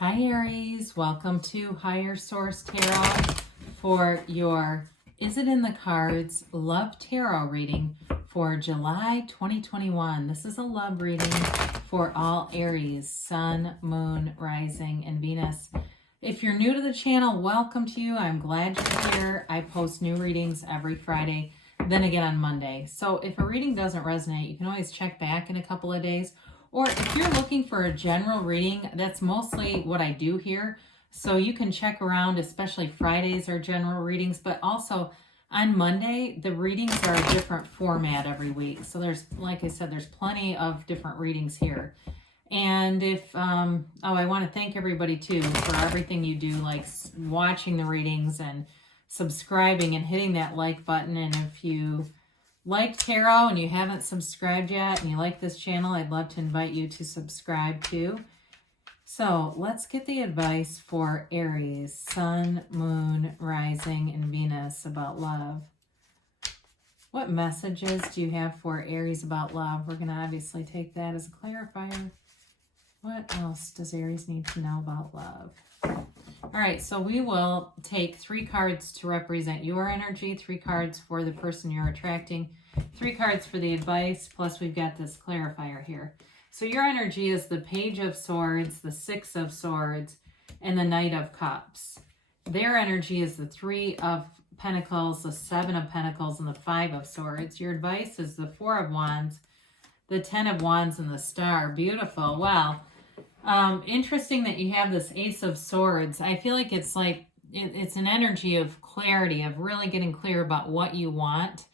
Hi Aries, welcome to Higher Source Tarot for your Is It in the Cards Love Tarot reading for July 2021. This is a love reading for all Aries, Sun, Moon, Rising, and Venus. If you're new to the channel, welcome to you. I'm glad you're here. I post new readings every Friday, then again on Monday. So if a reading doesn't resonate, you can always check back in a couple of days. Or if you're looking for a general reading, that's mostly what I do here. So you can check around, especially Fridays are general readings, but also on Monday, the readings are a different format every week. So there's, like I said, there's plenty of different readings here. And if, I want to thank everybody too for everything you do, like watching the readings and subscribing and hitting that like button. And if you like tarot and you haven't subscribed yet and you like this channel, I'd love to invite you to subscribe too. So let's get the advice for Aries, Sun, Moon, Rising, and Venus about love. What messages do you have for Aries about love? We're going to obviously take that as a clarifier. What else does Aries need to know about love? All right, so we will take 3 cards to represent your energy, 3 cards for the person you're attracting, 3 cards for the advice, plus we've got this clarifier here. So your energy is the Page of Swords, the 6 of Swords, and the Knight of Cups. Their energy is the 3 of Pentacles, the 7 of Pentacles, and the 5 of Swords. Your advice is the 4 of Wands, the 10 of Wands, and the Star. Beautiful. Wow. Interesting that you have this Ace of Swords. I feel like it's an energy of clarity, of really getting clear about what you want,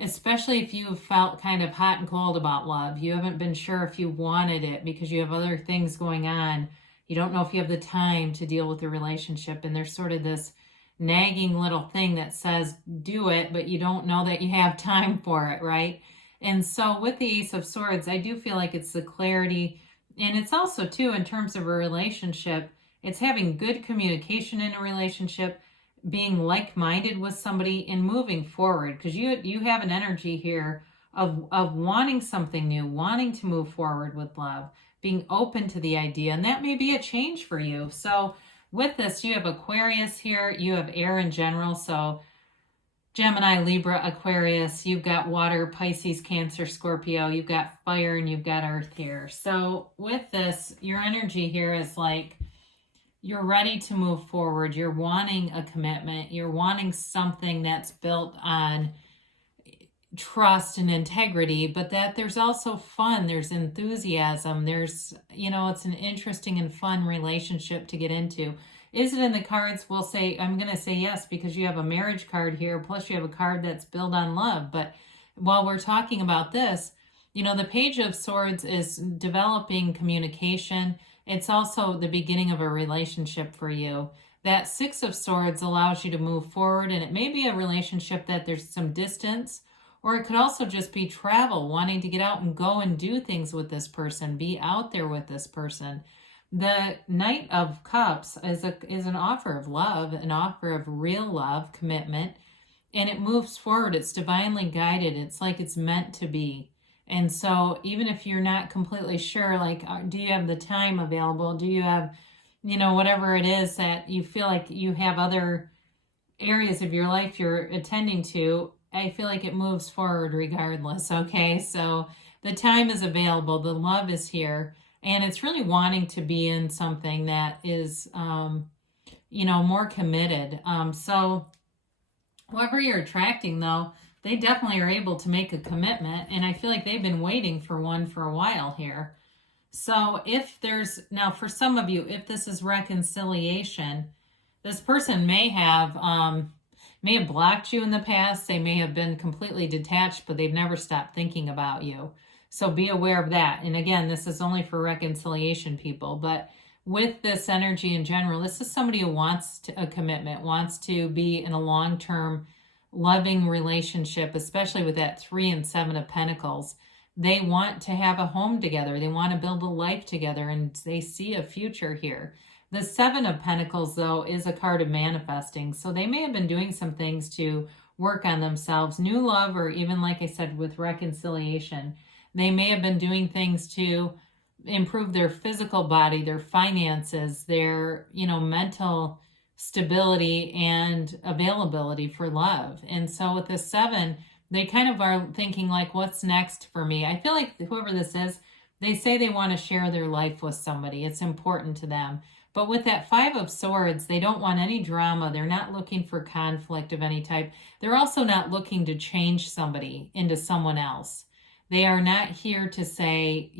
especially if you felt kind of hot and cold about love. You haven't been sure if you wanted it because you have other things going on. You don't know if you have the time to deal with the relationship, and there's sort of this nagging little thing that says do it, but you don't know that you have time for it, right? And so with the Ace of Swords, I do feel like it's the clarity. And it's also, too, in terms of a relationship, it's having good communication in a relationship, being like-minded with somebody, and moving forward. Because you have an energy here of wanting something new, wanting to move forward with love, being open to the idea. And that may be a change for you. So with this, you have Aquarius here. You have air in general. So Gemini, Libra, Aquarius, you've got water, Pisces, Cancer, Scorpio, you've got fire, and you've got earth here. So with this, your energy here is like you're ready to move forward. You're wanting a commitment. You're wanting something that's built on trust and integrity, but that there's also fun. There's enthusiasm. There's, it's an interesting and fun relationship to get into. Is it in the cards? We'll say, I'm going to say yes, because you have a marriage card here, plus you have a card that's built on love. But while we're talking about this, the Page of Swords is developing communication. It's also the beginning of a relationship for you. That 6 of Swords allows you to move forward, and it may be a relationship that there's some distance, or it could also just be travel, wanting to get out and go and do things with this person, be out there with this person. The Knight of Cups is an offer of love, an offer of real love, commitment, and it moves forward. It's divinely guided. It's like it's meant to be. And so even if you're not completely sure, like, do you have the time available? Do you have, whatever it is that you feel like you have other areas of your life you're attending to, I feel like it moves forward regardless, okay? So the time is available. The love is here. And it's really wanting to be in something that is, more committed. So whoever you're attracting, though, they definitely are able to make a commitment. And I feel like they've been waiting for one for a while here. So now for some of you, if this is reconciliation, this person may have blocked you in the past. They may have been completely detached, but they've never stopped thinking about you. So be aware of that. And again, this is only for reconciliation people. But with this energy in general, this is somebody who wants a commitment, wants to be in a long-term loving relationship, especially with that 3 and 7 of Pentacles. They want to have a home together. They want to build a life together, and they see a future here. The 7 of Pentacles, though, is a card of manifesting. So they may have been doing some things to work on themselves, new love, or even, like I said, with reconciliation. They may have been doing things to improve their physical body, their finances, their, mental stability and availability for love. And so with the 7, they kind of are thinking like, what's next for me? I feel like whoever this is, they say they want to share their life with somebody. It's important to them. But with that 5 of Swords, they don't want any drama. They're not looking for conflict of any type. They're also not looking to change somebody into someone else. They are not here to say,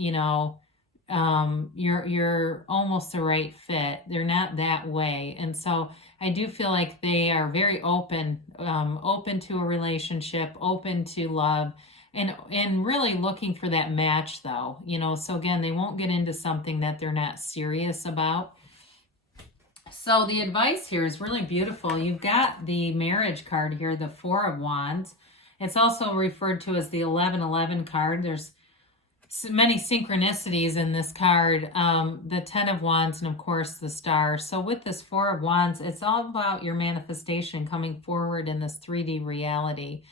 you're almost the right fit. They're not that way. And so I do feel like they are very open to a relationship, open to love, and really looking for that match though. So again, they won't get into something that they're not serious about. So the advice here is really beautiful. You've got the marriage card here, the 4 of Wands. It's also referred to as the 1111 card. There's many synchronicities in this card, the 10 of Wands, and of course the Star. So with this 4 of Wands, it's all about your manifestation coming forward in this 3D reality.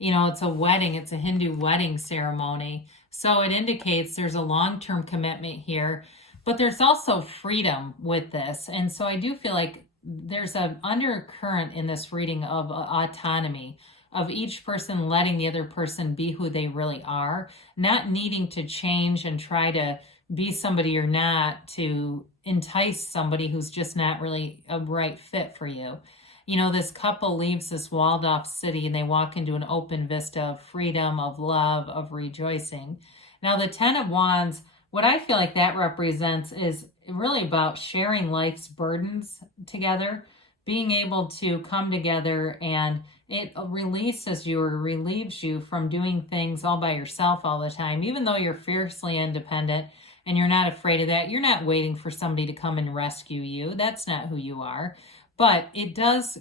It's a wedding. It's a Hindu wedding ceremony. So it indicates there's a long-term commitment here, but there's also freedom with this. And so I do feel like there's an undercurrent in this reading of autonomy, of each person letting the other person be who they really are, not needing to change and try to be somebody you're not to entice somebody who's just not really a right fit for you. This couple leaves this walled off city and they walk into an open vista of freedom, of love, of rejoicing. Now the 10 of Wands, what I feel like that represents is really about sharing life's burdens together, being able to come together, and it releases you or relieves you from doing things all by yourself all the time. Even though you're fiercely independent and you're not afraid of that, you're not waiting for somebody to come and rescue you. That's not who you are. But it does,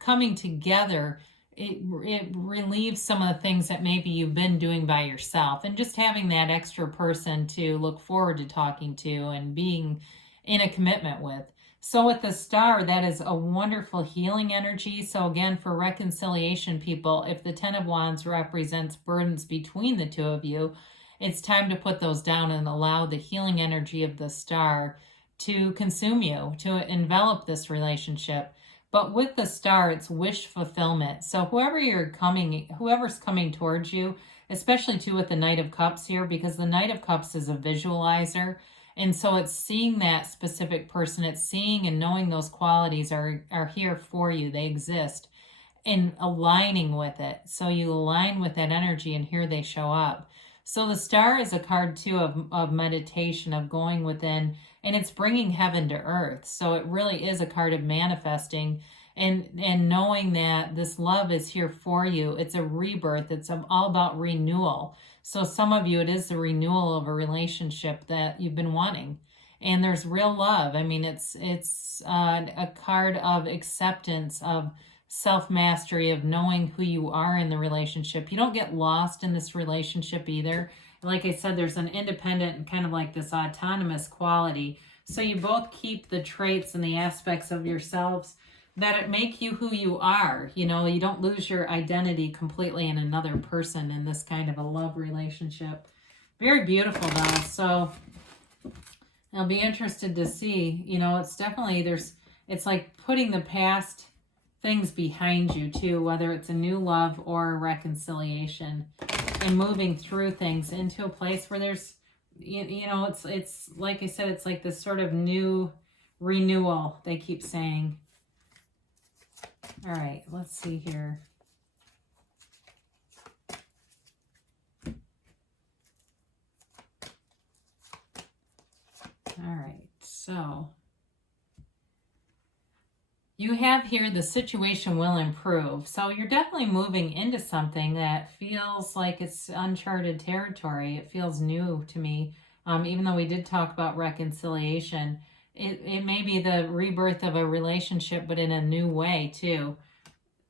coming together, it relieves some of the things that maybe you've been doing by yourself, and just having that extra person to look forward to talking to and being in a commitment with. So with the Star, that is a wonderful healing energy. So again, for reconciliation people, if the 10 of Wands represents burdens between the two of you, it's time to put those down and allow the healing energy of the Star to consume you, to envelop this relationship. But with the Star, it's wish fulfillment. So whoever's coming towards you, especially too with the Knight of Cups here, because the Knight of Cups is a visualizer. And so it's seeing that specific person. It's seeing and knowing those qualities are here for you. They exist, and aligning with it. So you align with that energy and here they show up. So the Star is a card too of meditation, of going within, and it's bringing heaven to earth. So it really is a card of manifesting and knowing that this love is here for you. It's a rebirth. It's all about renewal. So some of you, it is the renewal of a relationship that you've been wanting. And there's real love. I mean, it's a card of acceptance, of self-mastery, of knowing who you are in the relationship. You don't get lost in this relationship either. Like I said, there's an independent and kind of like this autonomous quality. So you both keep the traits and the aspects of yourselves that make you who you are. You don't lose your identity completely in another person in this kind of a love relationship. Very beautiful though. So I'll be interested to see, it's definitely, it's like putting the past things behind you too, whether it's a new love or a reconciliation, and moving through things into a place where there's, it's like I said, it's like this sort of new renewal, they keep saying. All right, let's see here. All right, so you have here the situation will improve. So you're definitely moving into something that feels like it's uncharted territory. It feels new to me. Even though we did talk about reconciliation, it may be the rebirth of a relationship, but in a new way too.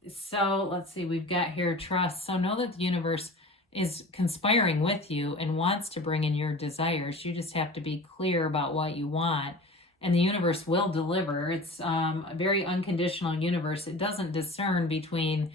So let's see, we've got here trust. So know that the universe is conspiring with you and wants to bring in your desires. You just have to be clear about what you want, and the universe will deliver. It's a very unconditional universe. It doesn't discern between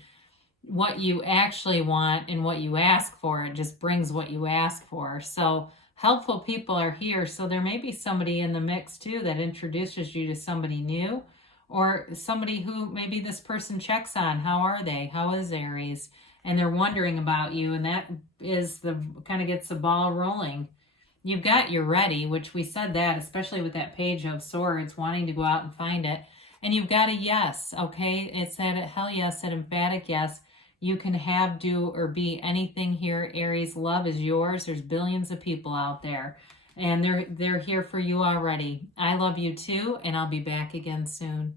what you actually want and what you ask for. It just brings what you ask for. So helpful people are here. So there may be somebody in the mix too that introduces you to somebody new, or somebody who maybe this person checks on. How are they? How is Aries? And they're wondering about you, and that is the kind of gets the ball rolling. You've got your ready, which we said that, especially with that Page of Swords, wanting to go out and find it. And you've got a yes, okay? It's that hell yes, that emphatic yes. You can have, do, or be anything here, Aries. Love is yours. There's billions of people out there, and they're here for you already. I love you too, and I'll be back again soon.